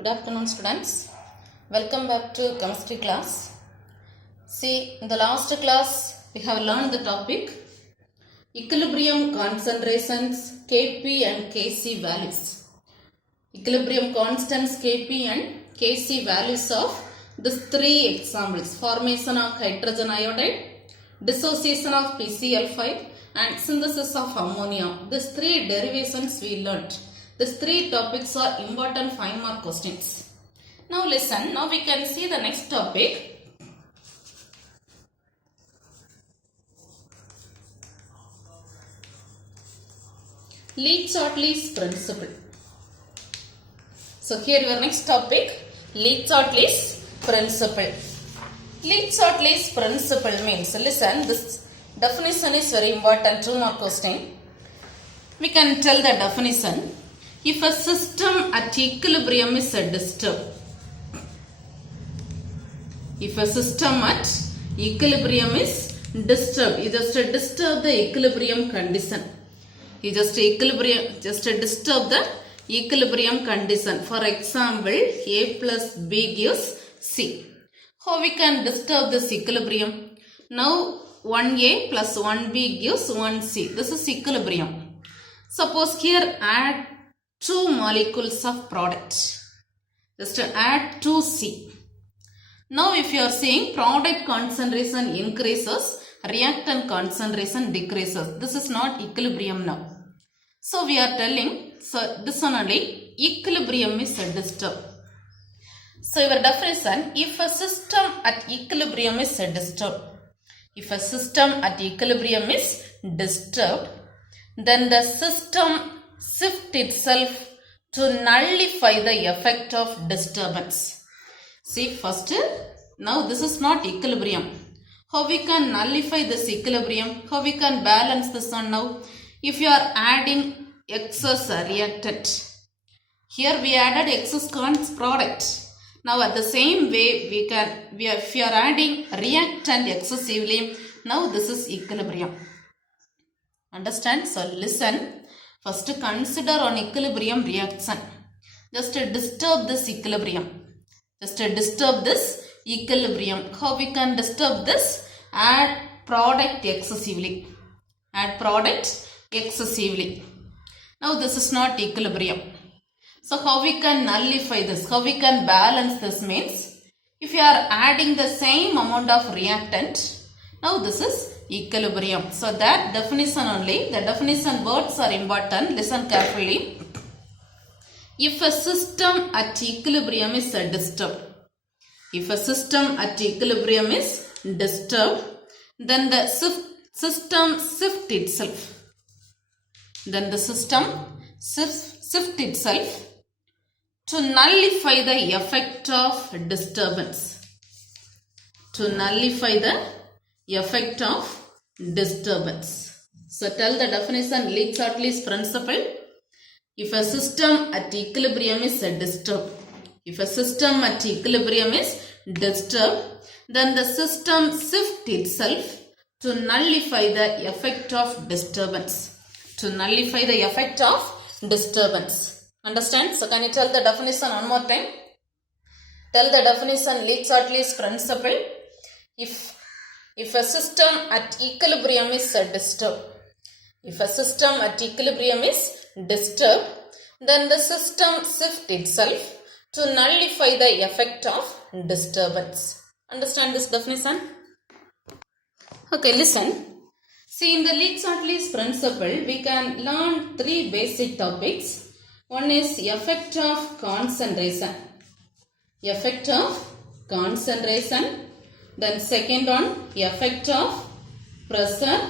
Good afternoon, students. Welcome back to chemistry class. See, in the last class, we have learned the topic equilibrium concentrations, Kp and Kc values. Equilibrium constants Kp and Kc values of these three examples: formation of hydrogen iodide, dissociation of PCl5, and synthesis of ammonia. These three derivations we learnt. These three topics are important 5 mark questions. Now listen, now we can see the next topic. Le-Chatelier's principle. So here your next topic, Le-Chatelier's principle. Le-Chatelier's principle means, listen, this definition is very important, 2 mark question. We can tell the definition. If a system at equilibrium is disturbed, if a system at equilibrium is disturbed, you just disturb the equilibrium condition. You just disturb the equilibrium condition. For example, A plus B gives C. How we can disturb this equilibrium? Now 1A plus 1B gives 1C. This is equilibrium. Suppose here add 2 molecules of product. Just add 2C. Now if you are saying product concentration increases, reactant concentration decreases. This is not equilibrium now. So we are telling, so this one only, equilibrium is disturbed. So your definition, if a system at equilibrium is disturbed, if a system at equilibrium is disturbed, then the system shift itself to nullify the effect of disturbance. See first, now this is not equilibrium. How we can nullify this equilibrium? How we can balance this one now? If you are adding excess reactant, here we added excess product. Now at the same way if you are adding reactant excessively, now this is equilibrium. Understand? So listen. First consider on equilibrium reaction. Just disturb this equilibrium. Just disturb this equilibrium. How we can disturb this? Add product excessively. Add product excessively. Now this is not equilibrium. So how we can nullify this? How we can balance this means, if you are adding the same amount of reactant, now this is equilibrium. So that definition only, the definition words are important. Listen carefully. If a system at equilibrium is disturbed, if a system at equilibrium is disturbed, then the system shift itself. Then the system shift itself to nullify the effect of disturbance. To nullify the effect of disturbance. So tell the definition, Le-Chatelier's principle. If a system at equilibrium is disturbed, if a system at equilibrium is disturbed, then the system shift itself to nullify the effect of disturbance. To nullify the effect of disturbance. Understand? So can you tell the definition one more time? Tell the definition, Le-Chatelier's principle. If a system at equilibrium is disturbed, if a system at equilibrium is disturbed, then the system shift itself to nullify the effect of disturbance. Understand this definition? Okay, listen. See, in the Le-Chatelier's principle, we can learn 3 basic topics. One is effect of concentration. Effect of concentration. Then second one, effect of pressure.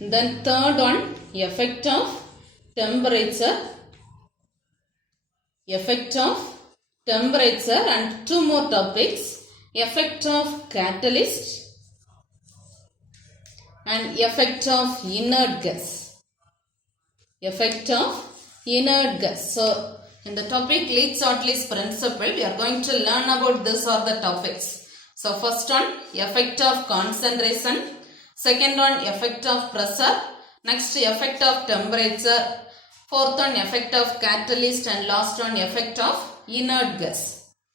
Then third one, effect of temperature. Effect of temperature, and 2 more topics, effect of catalyst and effect of inert gas. Effect of inert gas. So in the topic Le-Chatelier's principle, we are going to learn about this or the topics. So first one, effect of concentration. Second one, effect of pressure. Next, effect of temperature. Fourth one, effect of catalyst, and last one, effect of inert gas.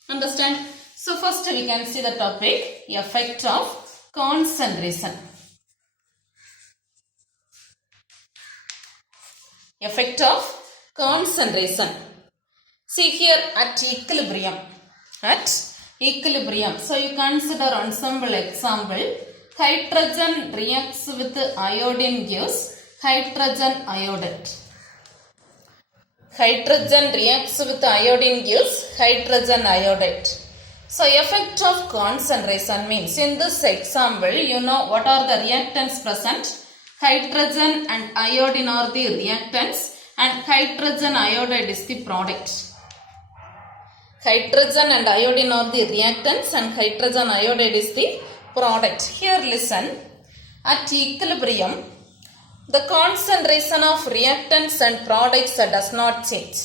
Understand? So first we can see the topic effect of concentration. Effect of concentration. See here at equilibrium. At equilibrium. So you consider ensemble example. Hydrogen reacts with iodine gives hydrogen iodide. Hydrogen reacts with iodine gives hydrogen iodide. So effect of concentration means in this example you know what are the reactants present. Hydrogen and iodine are the reactants and hydrogen iodide is the product. Hydrogen and iodine are the reactants and hydrogen iodide is the product. Here listen, at equilibrium the concentration of reactants and products does not change.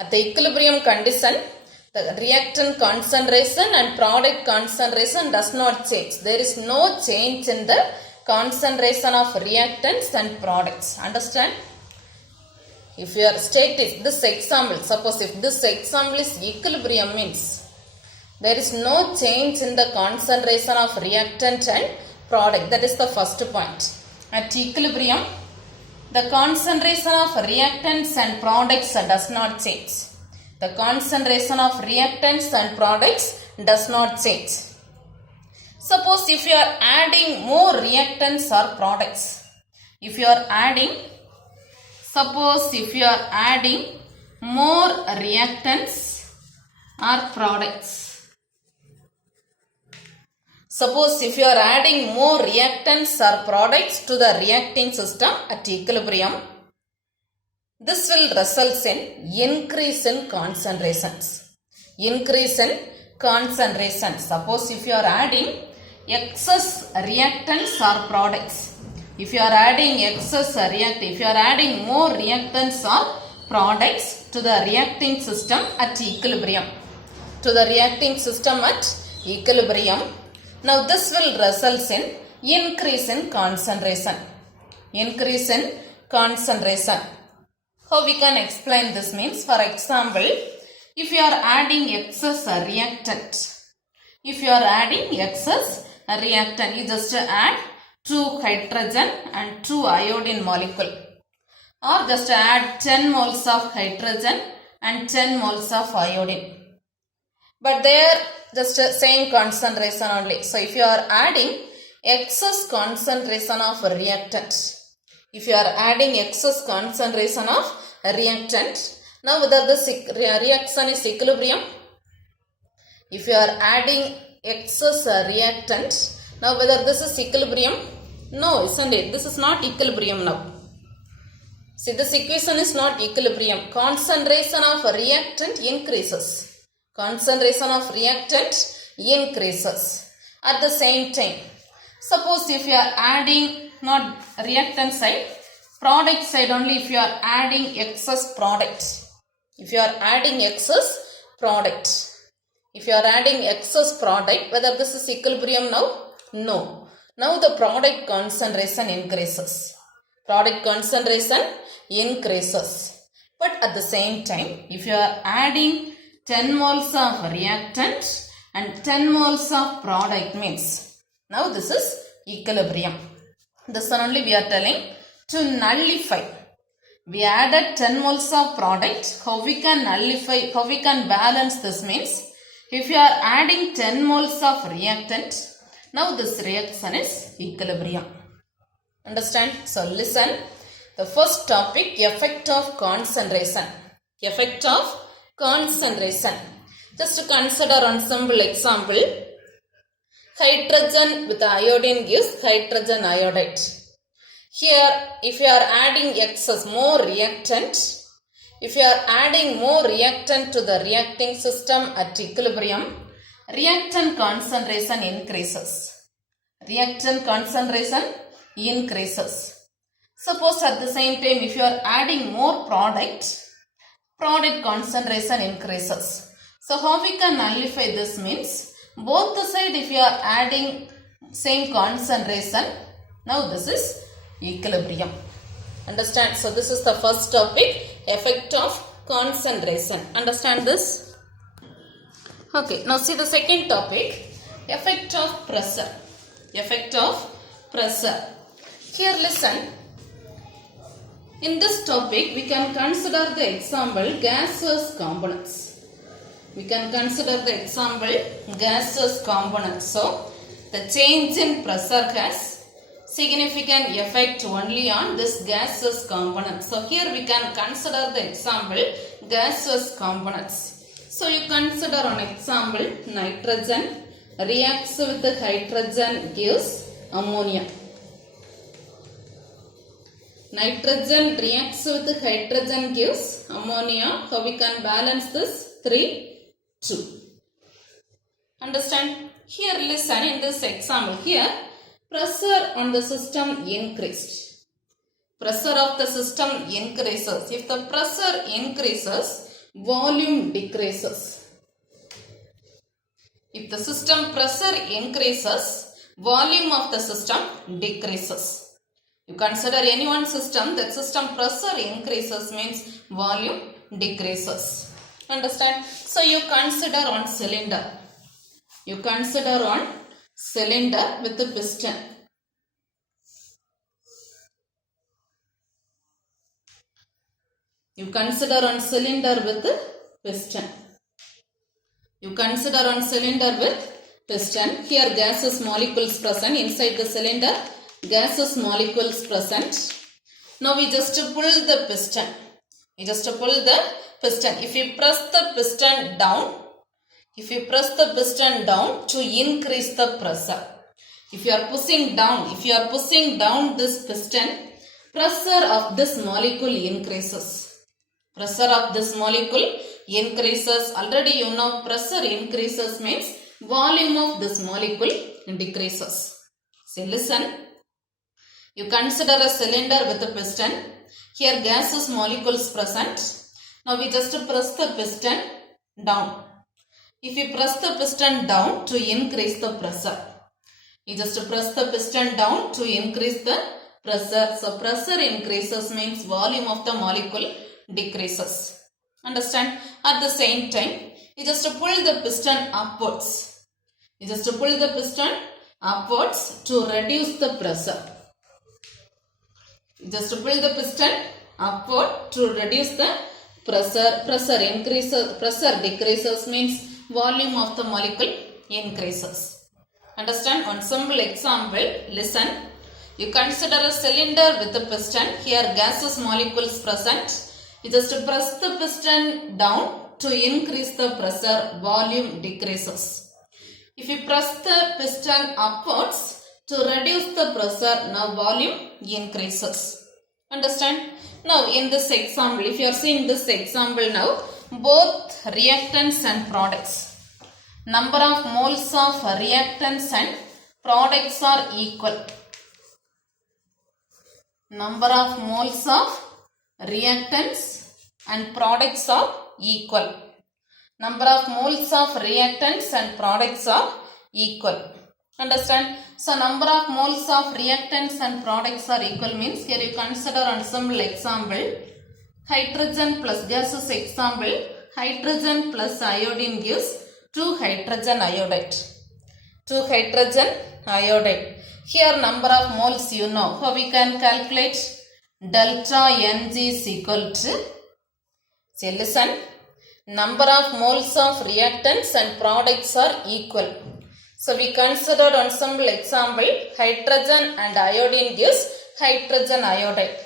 At the equilibrium condition, the reactant concentration and product concentration does not change. There is no change in the concentration of reactants and products. Understand? If you are stating this example, suppose if this example is equilibrium means there is no change in the concentration of reactant and product. That is the first point. At equilibrium, the concentration of reactants and products does not change. The concentration of reactants and products does not change. Suppose if you are adding more reactants or products, suppose if you are adding more reactants or products. Suppose if you are adding more reactants or products to the reacting system at equilibrium, this will result in increase in concentrations. Increase in concentration. Suppose if you are adding excess reactants or products, if you are adding more reactants or products to the reacting system at equilibrium, now this will result in increase in concentration. Increase in concentration. How we can explain this means, for example, if you are adding excess reactant, you just add 2 hydrogen and 2 iodine molecule, or just add 10 moles of hydrogen and 10 moles of iodine. But they are just same concentration only. So if you are adding excess concentration of reactant, now whether this reaction is equilibrium. If you are adding excess reactant, now whether this is equilibrium? No, isn't it? This is not equilibrium now. See, this equation is not equilibrium. Concentration of reactant increases. At the same time, suppose if you are adding not reactant side, product side only, if you are adding excess product, whether this is equilibrium now? No. Now the product concentration increases. But at the same time, if you are adding 10 moles of reactant and 10 moles of product means now this is equilibrium. This one only we are telling to nullify. We added 10 moles of product. How we can nullify, how we can balance this means, if you are adding 10 moles of reactant, now this reaction is equilibrium. Understand? So listen. The first topic, effect of concentration. Just to consider ensemble example. Hydrogen with iodine gives hydrogen iodide. Here, if you are adding more reactant to the reacting system at equilibrium, reactant concentration increases. Suppose at the same time, if you are adding more product concentration increases. So how we can nullify this means, both the side if you are adding same concentration, now this is equilibrium. Understand? So this is the first topic, effect of concentration. Understand this? Okay, now see the second topic, effect of pressure. Effect of pressure. Here listen. In this topic, we can consider the example gaseous components. We can consider the example gaseous components. So, the change in pressure has significant effect only on this gaseous component. So, here we can consider the example gaseous components. So, you consider an example nitrogen reacts with the hydrogen gives ammonia. Nitrogen reacts with the hydrogen gives ammonia. How we can balance this? 3, 2. Understand? Here listen, in this example here, pressure on the system increased. Pressure of the system increases. If the pressure increases, volume decreases. If the system pressure increases, volume of the system decreases. You consider any one system, that system pressure increases means volume decreases. Understand? So you consider on cylinder. You consider on cylinder with the piston. You consider on cylinder with the piston. You consider on cylinder with piston. Here gaseous molecules present inside the cylinder. Gaseous molecules present. Now we just pull the piston. We just pull the piston. If you press the piston down, to increase the pressure. If you are pushing down this piston, pressure of this molecule increases. Pressure of this molecule increases. Already you know pressure increases means volume of this molecule decreases. So listen. You consider a cylinder with a piston. Here gaseous molecules present. Now we just press the piston down. If you press the piston down to increase the pressure. You just press the piston down to increase the pressure. So pressure increases means volume of the molecule decreases. Understand? At the same time, you just pull the piston upwards. You just pull the piston upwards to reduce the pressure. Just pull the piston upward to reduce the pressure. Pressure decreases means volume of the molecule increases. Understand? One simple example. Listen. You consider a cylinder with a piston. Here gaseous molecules present. You just press the piston down to increase the pressure. Volume decreases. If you press the piston upwards to reduce the pressure, now volume increases. Understand? Now in this example, if you are seeing this example now, both reactants and products. Number of moles of reactants and products are equal. Number of moles of reactants and products are equal. Number of moles of reactants and products are equal. Understand? So, number of moles of reactants and products are equal means here you consider on simple example hydrogen plus gaseous example hydrogen plus iodine gives 2 hydrogen iodide. 2 hydrogen iodide. Here number of moles you know. How we can calculate? Delta Ng is equal to, say listen, number of moles of reactants and products are equal. So we considered on simple example hydrogen and iodine gives hydrogen iodide.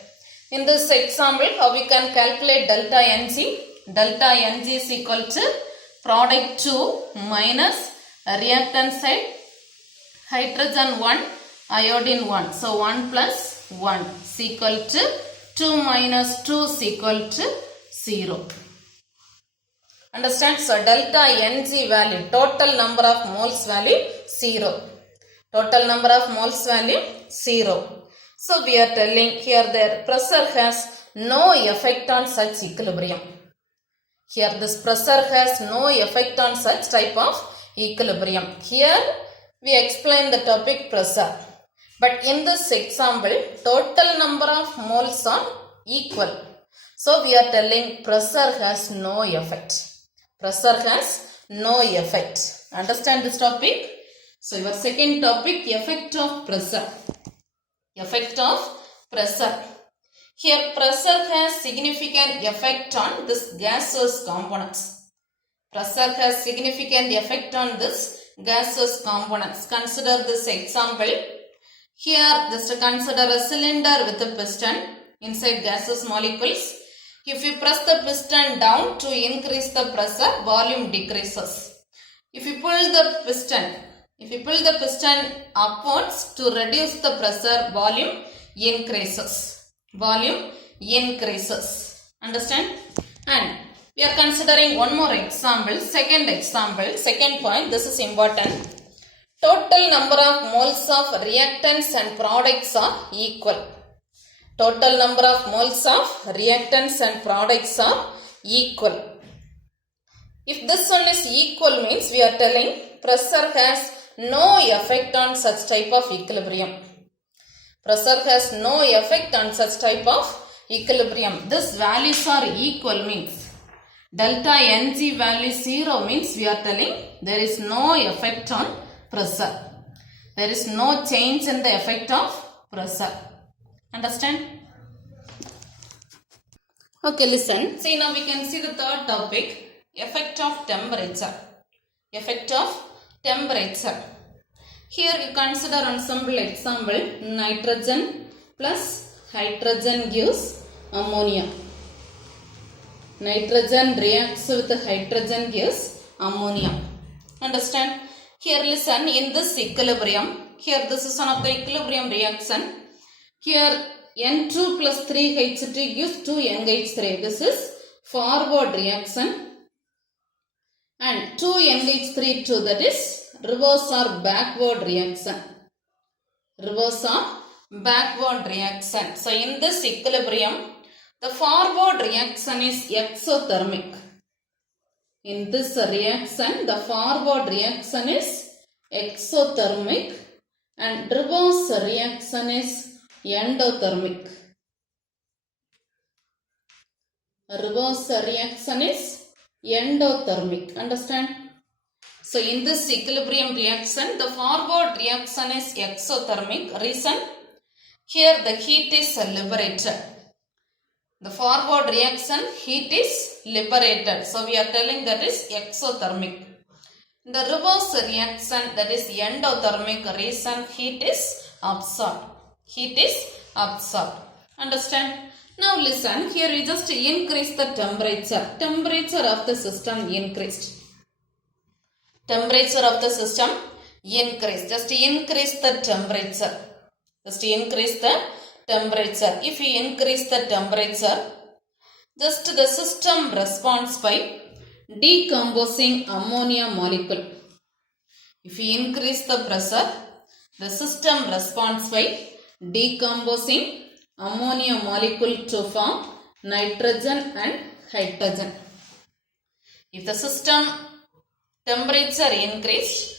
In this example, how we can calculate delta Ng? Delta Ng is equal to product 2 minus reactant side hydrogen 1, iodine 1. So 1 plus 1 is equal to 2 minus 2 is equal to 0. Understand? So delta Ng value, total number of moles value 0. Total number of moles value 0. So we are telling here the pressure has no effect on such equilibrium. Here this pressure has no effect on such type of equilibrium. Here we explain the topic pressure. But in this example, total number of moles are equal. So we are telling pressure has no effect. Pressure has no effect. Understand this topic? So your second topic, effect of pressure. Effect of pressure. Here pressure has significant effect on this gaseous components. Pressure has significant effect on this gaseous components. Consider this example. Here just consider a cylinder with a piston inside gaseous molecules. If you press the piston down to increase the pressure, volume decreases. If you pull the piston upwards to reduce the pressure, volume increases. Volume increases. Understand? And we are considering one more example. Second point, this is important. Total number of moles of reactants and products are equal. Total number of moles of reactants and products are equal. If this one is equal means we are telling pressure has no effect on such type of equilibrium. Pressure has no effect on such type of equilibrium. This values are equal means delta Ng value 0 means we are telling there is no effect on pressure. There is no change in the effect of pressure. Understand? Okay, listen. See, now we can see the third topic, effect of temperature. Effect of temperature. Here you consider one simple example, nitrogen plus hydrogen gives ammonia. Nitrogen reacts with hydrogen gives ammonia. Understand? Here listen, in this equilibrium, here this is one of the equilibrium reaction. Here N2 plus 3H3 gives 2NH3. This is forward reaction. And 2NH3 2, that is reverse or backward reaction. Reverse or backward reaction. So in this equilibrium, the forward reaction is exothermic. In this reaction, the forward reaction is exothermic and reverse reaction is endothermic. Reverse reaction is endothermic. Understand? So in this equilibrium reaction, the forward reaction is exothermic. Reason? Here the heat is liberated. The forward reaction, heat is liberated. So we are telling that is exothermic. The reverse reaction, that is endothermic. Reason? Heat is absorbed. Heat is absorbed. Understand? Now listen, here we just increase the temperature. Temperature of the system increased. Temperature of the system increased. Just increase the temperature. Just increase the temperature. If we increase the temperature, just the system responds by decomposing ammonia molecule. If we increase the pressure, the system responds by decomposing ammonia molecule to form nitrogen and hydrogen. If the system temperature increased,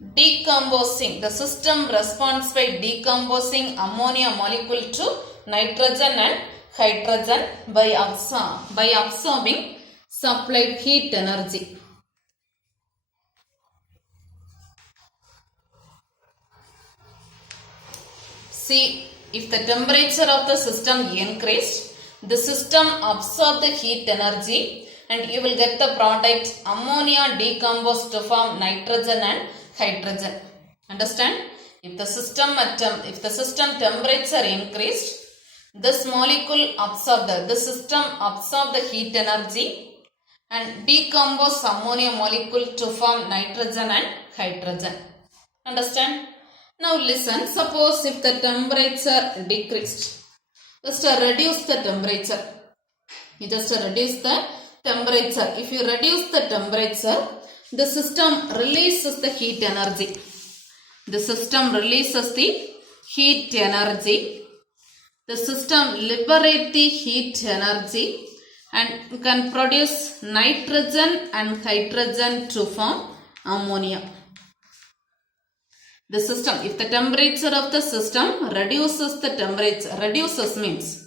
the system responds by decomposing ammonia molecule to nitrogen and hydrogen by absorbing supplied heat energy. See, if the temperature of the system increased, the system absorbs the heat energy and you will get the product ammonia decomposed to form nitrogen and hydrogen. Understand? If the system temperature increased, this molecule the system absorb the heat energy and decompose ammonia molecule to form nitrogen and hydrogen. Understand? Now listen, suppose if the temperature decreased, just reduce the temperature. You just reduce the temperature. If you reduce the temperature, the system releases the heat energy. The system releases the heat energy. The system liberates the heat energy and can produce nitrogen and hydrogen to form ammonia. The system, if the temperature of the system reduces means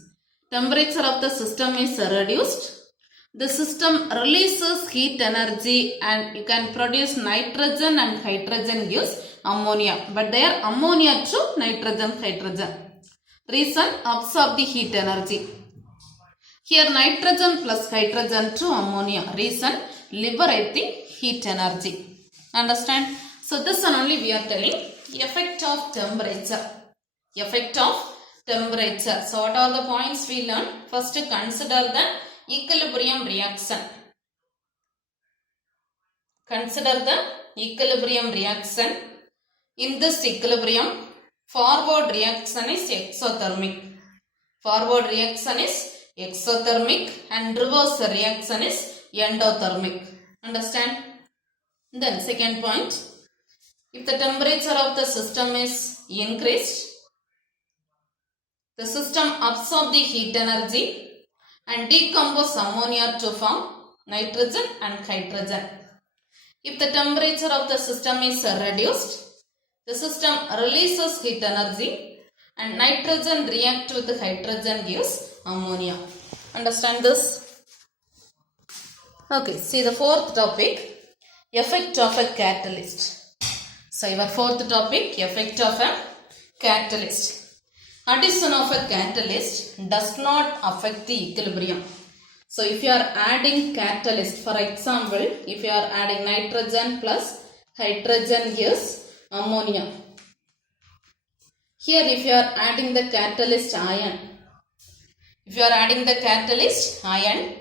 temperature of the system is reduced, the system releases heat energy and you can produce nitrogen and hydrogen gives ammonia. But there ammonia to nitrogen, hydrogen. Reason, absorb the heat energy. Here nitrogen plus hydrogen to ammonia. Reason, liberate the heat energy. Understand? So this one only we are telling effect of temperature. Effect of temperature. So what are the points we learn? First consider the equilibrium reaction. Consider the equilibrium reaction. In this equilibrium, forward reaction is exothermic. Forward reaction is exothermic and reverse reaction is endothermic. Understand? Then second point, if the temperature of the system is increased, the system absorbs the heat energy and decompose ammonia to form nitrogen and hydrogen. If the temperature of the system is reduced, the system releases heat energy and nitrogen react with hydrogen gives ammonia. Understand this? Okay, see the fourth topic, effect of a catalyst. So your fourth topic, effect of a catalyst. Addition of a catalyst does not affect the equilibrium. So if you are adding catalyst, for example, if you are adding nitrogen plus hydrogen gives ammonia. Here if you are adding the catalyst iron, if you are adding the catalyst iron,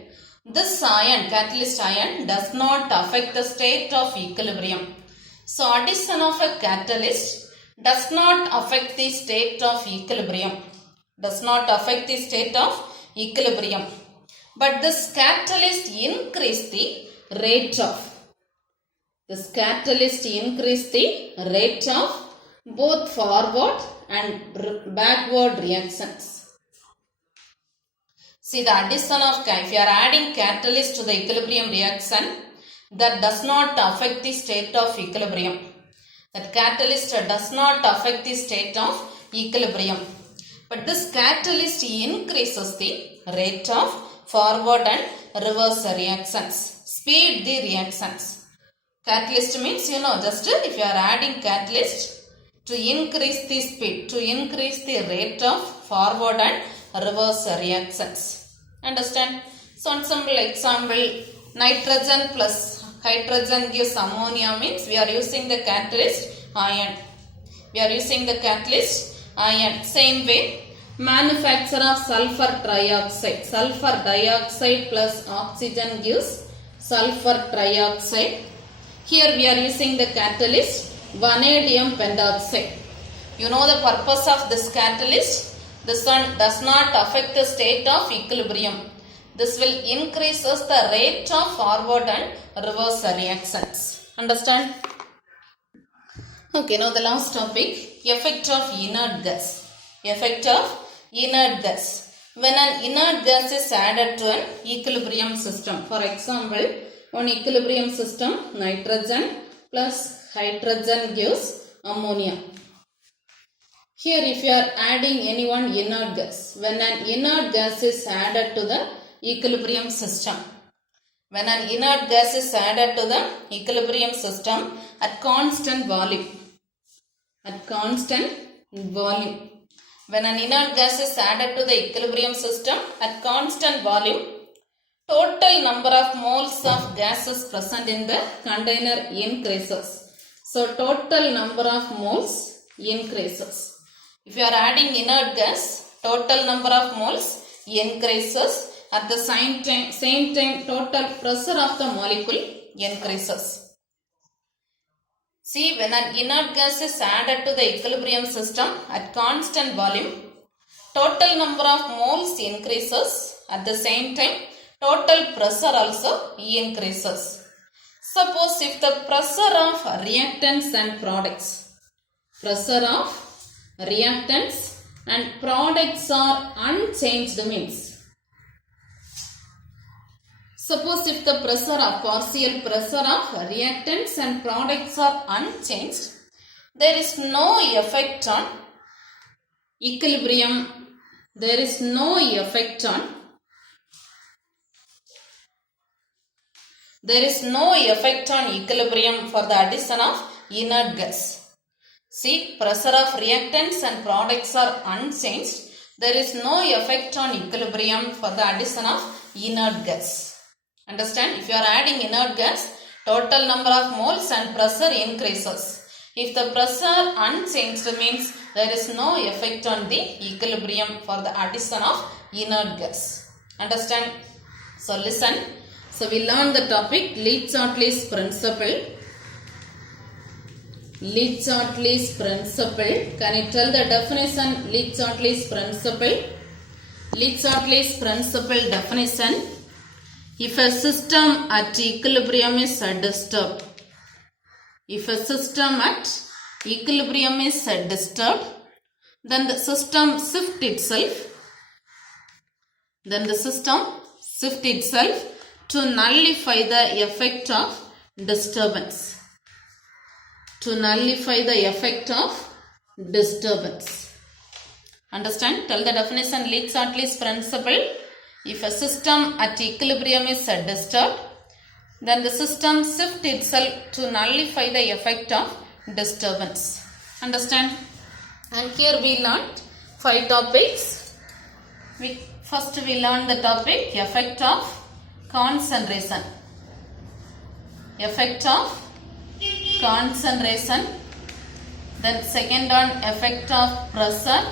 this iron, catalyst iron does not affect the state of equilibrium. So addition of a catalyst does not affect the state of equilibrium. Does not affect the state of equilibrium. But this catalyst increase the rate of. This catalyst increase the rate of both forward and backward reactions. See the addition of, if you are adding catalyst to the equilibrium reaction, that does not affect the state of equilibrium. That catalyst does not affect the state of equilibrium. But this catalyst increases the rate of forward and reverse reactions. Speed the reactions. Catalyst means, just if you are adding catalyst to increase the speed, to increase the rate of forward and reverse reactions. Understand? So on simple example, nitrogen plus hydrogen gives ammonia means we are using the catalyst iron. We are using the catalyst iron. Same way, manufacture of sulfur trioxide. Sulfur dioxide plus oxygen gives sulfur trioxide. Here we are using the catalyst vanadium pentoxide. You know the purpose of this catalyst? This one does not affect the state of equilibrium. This will increases the rate of forward and reverse reactions. Understand? Okay, now the last topic, effect of inert gas. Effect of inert gas. When an inert gas is added to an equilibrium system, for example, on equilibrium system, nitrogen plus hydrogen gives ammonia. Here if you are adding any one inert gas, when an inert gas is added to the equilibrium system, when an inert gas is added to the equilibrium system at constant volume, when an inert gas is added to the equilibrium system at constant volume, total number of moles of gases present in the container increases. So total number of moles increases. If you are adding inert gas, total number of moles increases. At the same time total pressure of the molecule increases. See, when an inert gas is added to the equilibrium system at constant volume, total number of moles increases. At the same time, total pressure also increases. Suppose if the pressure of reactants and products, are unchanged means, suppose if the partial pressure of reactants and products are unchanged, there is no effect on equilibrium there is no effect on equilibrium for the addition of inert gas. See, pressure of reactants and products are unchanged. There is no effect on equilibrium for the addition of inert gas. Understand? If you are adding inert gas, total number of moles and pressure increases. If the pressure unchanged means there is no effect on the equilibrium for the addition of inert gas. Understand? So listen. So we learn the topic Le-Chatelier's principle. Le-Chatelier's principle. Can you tell the definition? Le-Chatelier's principle. Le-Chatelier's principle definition. If a system at equilibrium is disturbed. If a system at equilibrium is disturbed, then the system shifts itself. To nullify the effect of disturbance. Understand? Tell the definition. Le-Chatelier's principle. If a system at equilibrium is disturbed, then the system shifts itself to nullify the effect of disturbance. Understand? And here we learned 5 topics. First we learned the topic effect of concentration. Then second one effect of pressure.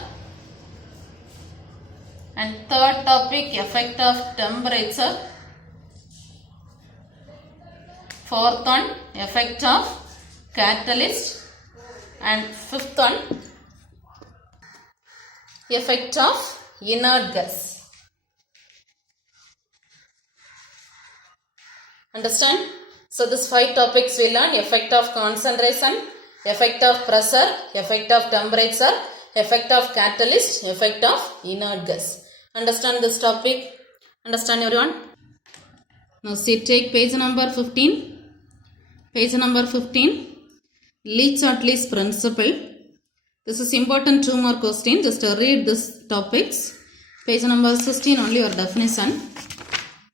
And third topic effect of temperature. Fourth one effect of catalyst. And fifth one effect of inert gas. Understand? So these 5 topics we learn: effect of concentration, effect of pressure, effect of temperature, effect of catalyst, effect of inert gas. Understand this topic? Understand everyone? Now see, take page number 15. Page number 15. Le-Chatelier's principle. This is important 2 more questions. Just read these topics. Page number 16 only your definition.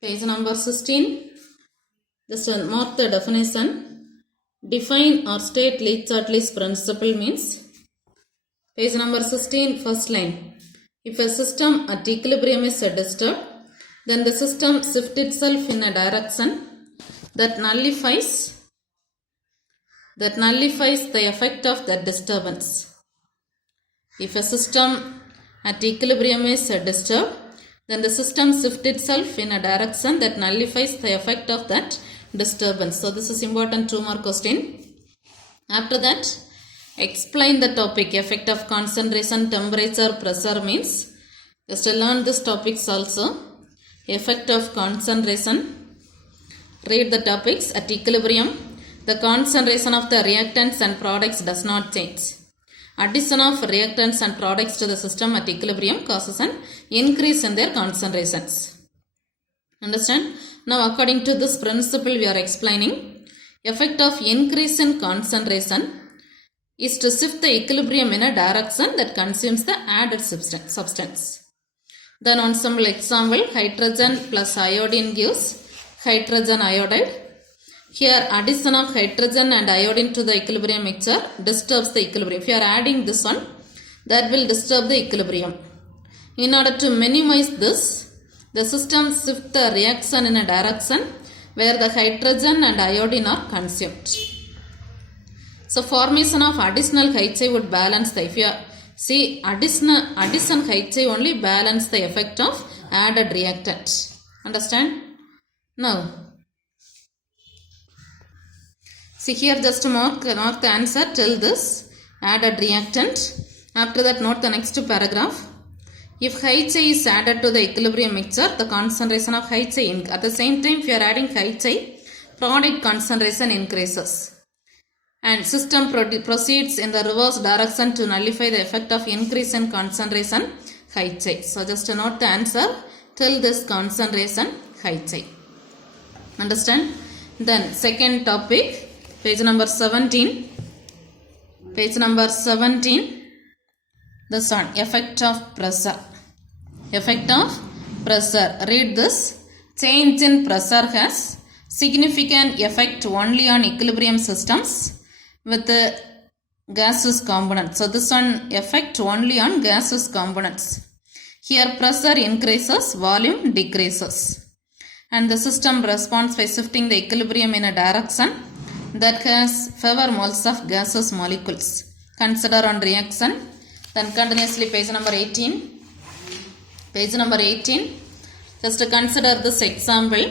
Page number 16. Just mark the definition. Define or state Le-Chatelier's principle means. Page number 16, first line. If a system at equilibrium is disturbed, then the system shifts itself in a direction that nullifies the effect of that disturbance. If a system at equilibrium is disturbed, then the system shifts itself in a direction that nullifies the effect of that disturbance. So this is important 2 more question. After that, explain the topic effect of concentration, temperature, pressure means. Just to learn these topics also. Effect of concentration. Read the topics. At equilibrium, the concentration of the reactants and products does not change. Addition of reactants and products to the system at equilibrium causes an increase in their concentrations. Understand? Now according to this principle we are explaining, effect of increase in concentration is to shift the equilibrium in a direction that consumes the added substance. Then on some example, hydrogen plus iodine gives hydrogen iodide. Here addition of hydrogen and iodine to the equilibrium mixture disturbs the equilibrium. If you are adding this one, that will disturb the equilibrium. In order to minimize this, the system shifts the reaction in a direction where the hydrogen and iodine are consumed. So formation of additional HI would balance the, if you see addition HI only balance the effect of added reactant. Understand? Now, see here just mark the answer till this added reactant. After that note the next paragraph. If HI is added to the equilibrium mixture, the concentration of HI at the same time if you are adding HI, product concentration increases. And system proceeds in the reverse direction to nullify the effect of increase in concentration HI. So just to note the answer till this concentration HI. Understand? Then second topic, page number 17. Page number 17. This one, effect of pressure. Effect of pressure. Read this. Change in pressure has significant effect only on equilibrium systems with the gaseous components. So this one effect only on gaseous components. Here pressure increases, volume decreases. And the system responds by shifting the equilibrium in a direction that has fewer moles of gaseous molecules. Consider on reaction. Then continuously page number 18. Page number 18. Just consider this example.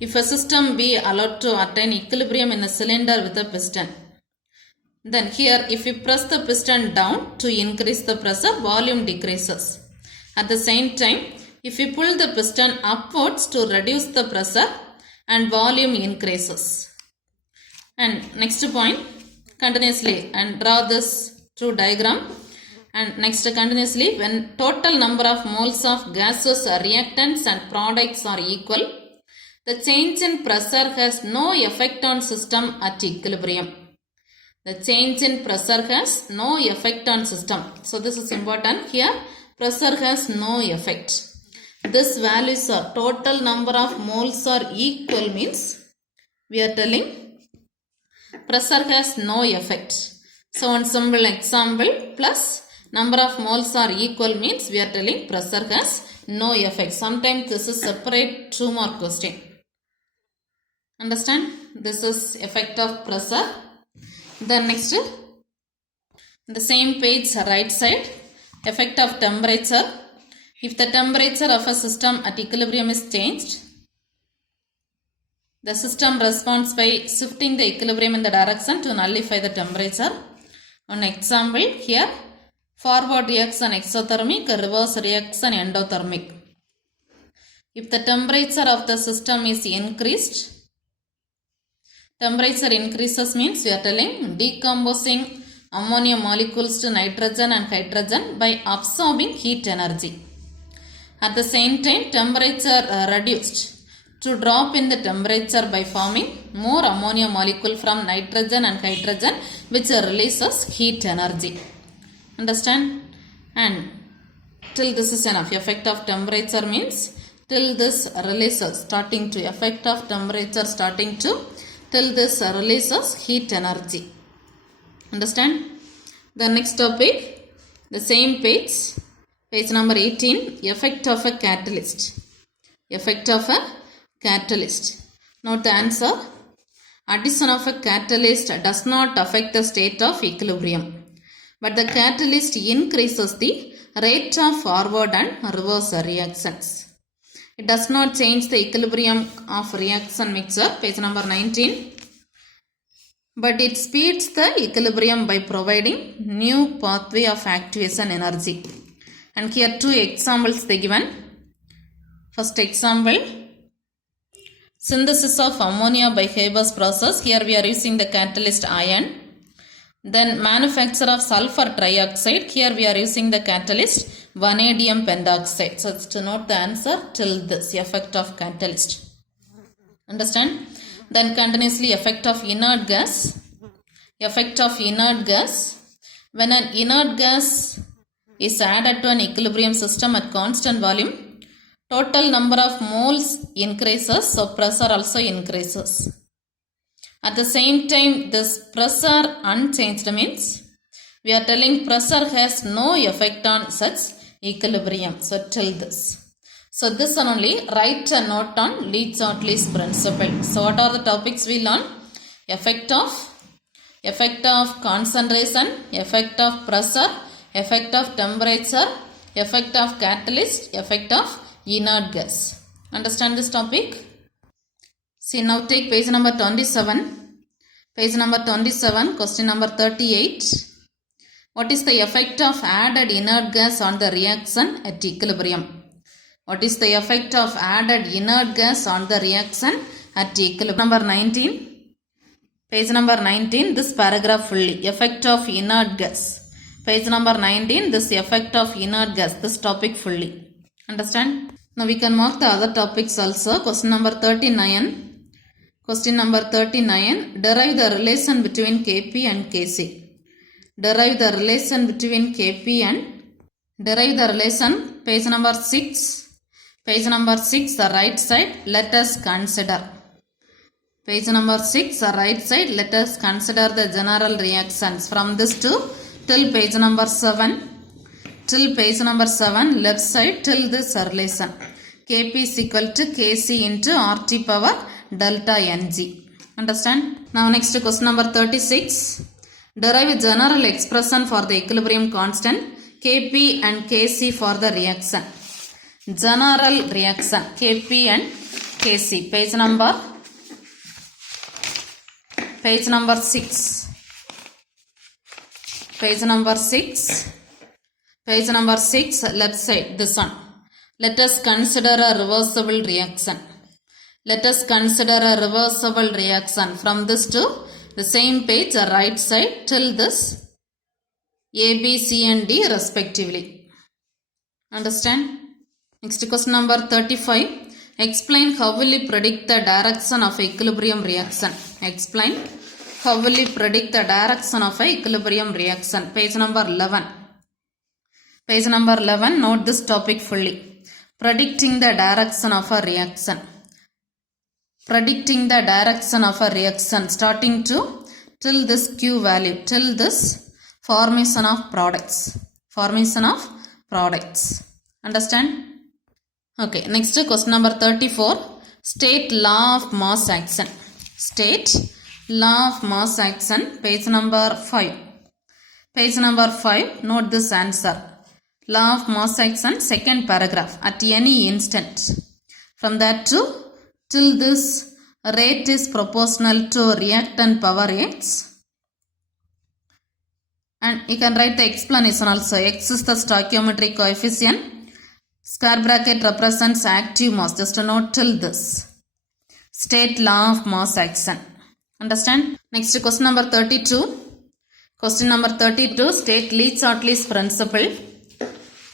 If a system be allowed to attain equilibrium in a cylinder with a piston, then here if we press the piston down to increase the pressure, volume decreases. At the same time, if we pull the piston upwards to reduce the pressure, and volume increases. And next point, continuously and draw this through diagram. And next continuously, when total number of moles of gaseous reactants and products are equal, the change in pressure has no effect on system at equilibrium. The change in pressure has no effect on system. So this is important. Here pressure has no effect. This values are total number of moles are equal means we are telling pressure has no effect. So one simple example, plus number of moles are equal means we are telling pressure has no effect. Sometimes this is separate 2 mark question. Understand? This is effect of pressure. Then next, the same page right side, effect of temperature. If the temperature of a system at equilibrium is changed, the system responds by shifting the equilibrium in the direction to nullify the temperature. One example here, forward reaction exothermic, reverse reaction endothermic. If the temperature of the system is increased, temperature increases means we are telling decomposing ammonia molecules to nitrogen and hydrogen by absorbing heat energy. At the same time, temperature reduced to drop in the temperature by forming more ammonia molecule from nitrogen and hydrogen, which releases heat energy. Understand? And till this is enough. Effect of temperature means till this releases, starting to effect of temperature starting to till this releases heat energy. Understand? The next topic, the same page, page number 18, effect of a catalyst. Effect of a catalyst. Note the answer. Addition of a catalyst does not affect the state of equilibrium, but the catalyst increases the rate of forward and reverse reactions. It does not change the equilibrium of reaction mixture, page number 19, but it speeds the equilibrium by providing new pathway of activation energy. And here 2 examples they given. First example, synthesis of ammonia by Haber's process. Here we are using the catalyst iron. Then manufacture of sulfur trioxide. Here we are using the catalyst vanadium pentoxide. So it's to note the answer till this effect of catalyst. Understand? Then continuously effect of inert gas. Effect of inert gas. When an inert gas is added to an equilibrium system at constant volume, total number of moles increases, so pressure also increases. At the same time, this pressure unchanged means we are telling pressure has no effect on such equilibrium. So till this. So this one only, write a note on Le-Chatelier's principle. So what are the topics we learn? Effect of concentration, effect of pressure, effect of temperature, effect of catalyst, effect of inert gas. Understand this topic? See, now take page number 27. Page number 27, question number 38. What is the effect of added inert gas on the reaction at equilibrium? What is the effect of added inert gas on the reaction at equilibrium? Number 19. Page number 19, this paragraph fully. Effect of inert gas. Page number 19, this effect of inert gas. This topic fully. Understand? Now we can mark the other topics also. Question number 39. Question number 39. Derive the relation between Kp and Kc. Derive the relation between Kp and Derive the relation. Page number 6. Page number 6, the right side. Let us consider. Page number 6, the right side. Let us consider the general reactions. From this to till page number 7. Till page number 7, left side, till this relation. Kp is equal to Kc into RT power delta Ng. Understand? Now next question number 36. Derive a general expression for the equilibrium constant Kp and Kc for the reaction. General reaction Kp and Kc. Page number 6. Page number 6. Page number 6, left side, this one. Let us consider a reversible reaction. Let us consider a reversible reaction. From this to the same page, right side, till this A, B, C and D respectively. Understand? Next question number 35. Explain how will you predict the direction of equilibrium reaction. Explain how will you predict the direction of equilibrium reaction. Page number 11. Page number 11, note this topic fully. Predicting the direction of a reaction. Predicting the direction of a reaction starting to till this Q value, till this formation of products. Formation of products. Understand? Okay, next question number 34. State law of mass action. State law of mass action. Page number 5. Page number 5, note this answer. Law of mass action, second paragraph. At any instant. From that to till this rate is proportional to reactant power x. And you can write the explanation also. X is the stoichiometric coefficient. Square bracket represents active mass. Just a note till this. State law of mass action. Understand? Next question number 32. Question number 32. State Le-Chatelier's principle.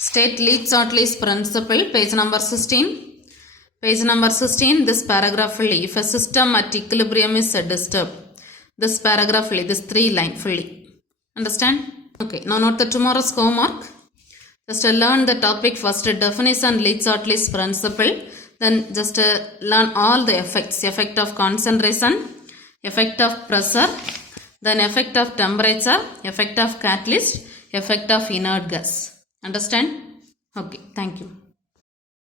State Le-Chatelier's principle. Page number 16. Page number 16. This paragraph fully. If a system at equilibrium is disturbed. This paragraph fully. This 3 line fully. Understand? Okay. Now note the tomorrow's homework. Just learn the topic first. Definition Le-Chatelier's principle. Then just learn all the effects. Effect of concentration. Effect of pressure. Then effect of temperature. Effect of catalyst. Effect of inert gas. Understand? Okay, thank you.